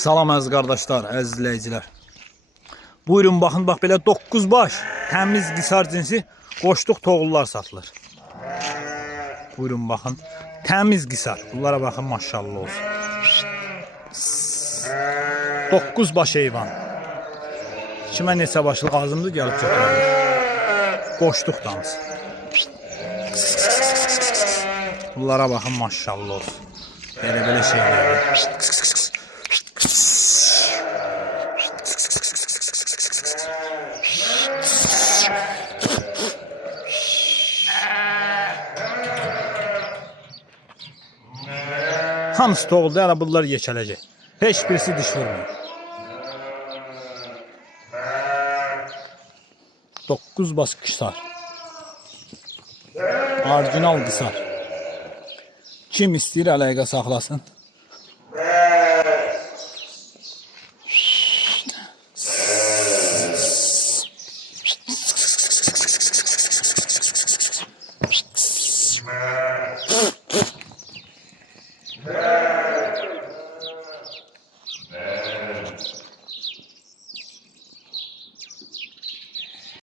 Salam əziz qardaşlar, əziz izləyicilər. Buyurun baxın, bax belə 9 baş təmiz qisar cinsi qoşduq toğullar satılır. Buyurun baxın, təmiz qisar. Bunlara baxın, maşallah olsun. 9 baş heyvan. Kimə neçə başlı lazımdır gəlib götürəlir. Qoşduq damız. Bunlara baxın, maşallah olsun. Belə şeylər. Hamısı toğuldu, yəni bunlar yekələcək. Heç birisi diş vurmuyor. 9 baş qısar. Orijinal qısar. Kim istəyir əlaqə saxlasın.